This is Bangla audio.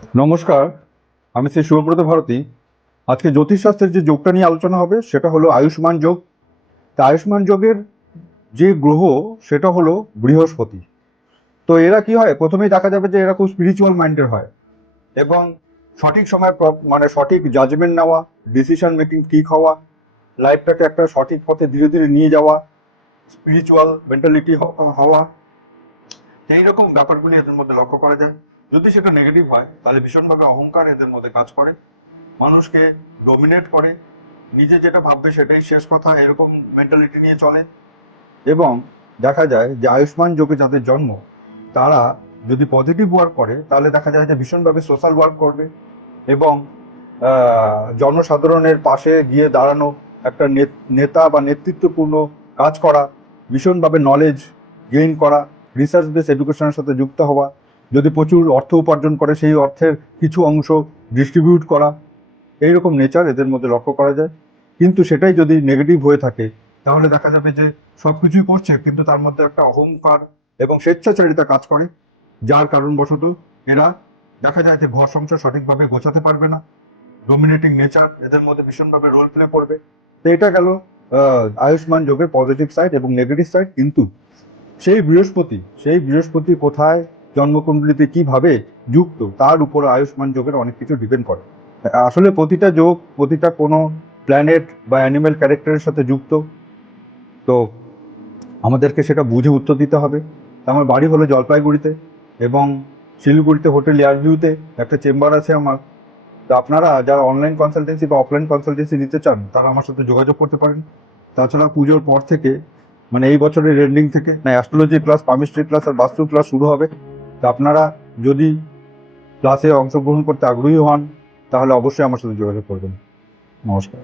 নমস্কার, আমি শ্রী শুভব্রত ভারতী। আজকে জ্যোতিষশাস্ত্রের যে যোগটা নিয়ে আলোচনা হবে, সেটা হলো আয়ুষ্মান যোগ। তা আয়ুষ্মান যোগের যে গ্রহ, সেটা হলো বৃহস্পতি। তো এরা কি হয়? প্রথমেই দেখা যাবে যে এরা খুব স্পিরিচুয়াল মাইন্ডের হয় এবং সঠিক সময় মানে সঠিক জাজমেন্ট নেওয়া ডিসিশন মেকিং ঠিক হওয়া লাইফটাকে একটা সঠিক পথে ধীরে ধীরে নিয়ে যাওয়া স্পিরিচুয়াল মেন্টালিটি হওয়া। এইরকম ব্যাপারগুলি এদের মধ্যে লক্ষ্য করা যায়। যদি সেটা নেগেটিভ হয়, তাহলে ভীষণভাবে অহংকার এদের মধ্যে কাজ করে, মানুষকে ডোমিনেট করে, নিজে যেটা ভাববে সেটাই শেষ কথা, এরকম মেন্টালিটি নিয়ে চলে। এবং দেখা যায় যে আয়ুষ্মান যোগে যাদের জন্ম, তারা যদি পজিটিভ ওয়ার্ক করে, তাহলে দেখা যায় যে ভীষণভাবে সোশ্যাল ওয়ার্ক করবে এবং জনসাধারণের পাশে গিয়ে দাঁড়ানো একটা নেতা বা নেতৃত্বপূর্ণ কাজ করা, ভীষণভাবে নলেজ গেইন করা রিসার্চ বেস এডুকেশনের সাথে যুক্ত হওয়া যদি প্রচুর অর্থ উপার্জন করে, সেই অর্থের কিছু অংশ ডিস্ট্রিবিউট করা। এই রকম নেচার এদের মধ্যে লক্ষ্য করা যায়। কিন্তু সেটাই যদি নেগেটিভ হয়ে থাকে, তাহলে দেখা যাবে যে সব কিছুই করছে, কিন্তু তার মধ্যে একটা অহংকার এবং স্বেচ্ছাচারিতা কাজ করে। যার কারণবশত এরা দেখা যায় যে ঘর সংসার সঠিকভাবে গোছাতে পারবে না। ডোমিনেটিং নেচার এদের মধ্যে ভীষণভাবে রোল প্লে করবে। তো এটা গেল আয়ুষ্মান যোগের পজিটিভ সাইড এবং নেগেটিভ সাইড কিন্তু সেই বৃহস্পতি সেই বৃহস্পতি কোথায়? জন্মকুণ্ডলিতে কীভাবে যুক্ত, তার উপর আয়ুষ্মান যোগের অনেক কিছু ডিপেন্ড করে। আসলে প্রতিটা যোগ, প্রতিটা কোনো প্ল্যানেট বা অ্যানিমেল ক্যারেক্টারের সাথে যুক্ত। তো আমাদেরকে সেটা বুঝে উত্তর দিতে হবে। আমার বাড়ি হলো জলপাইগুড়িতে এবং শিলিগুড়িতে হোটেল এয়ারভিউতে একটা চেম্বার আছে আমার। তো আপনারা যারা অনলাইন কনসালটেন্সি বা অফলাইন কনসালটেন্সি নিতে চান, তারা আমার সাথে যোগাযোগ করতে পারেন। তাছাড়া পুজোর পর থেকে মানে এই বছরের এন্ডিং থেকে, না অ্যাস্ট্রোলজি ক্লাস পামিস্ট্রি ক্লাস আর বাস্তু ক্লাস শুরু হবে। তো আপনারা যদি ক্লাসে অংশগ্রহণ করতে আগ্রহী হন, তাহলে অবশ্যই আমার সাথে যোগাযোগ করবেন। নমস্কার।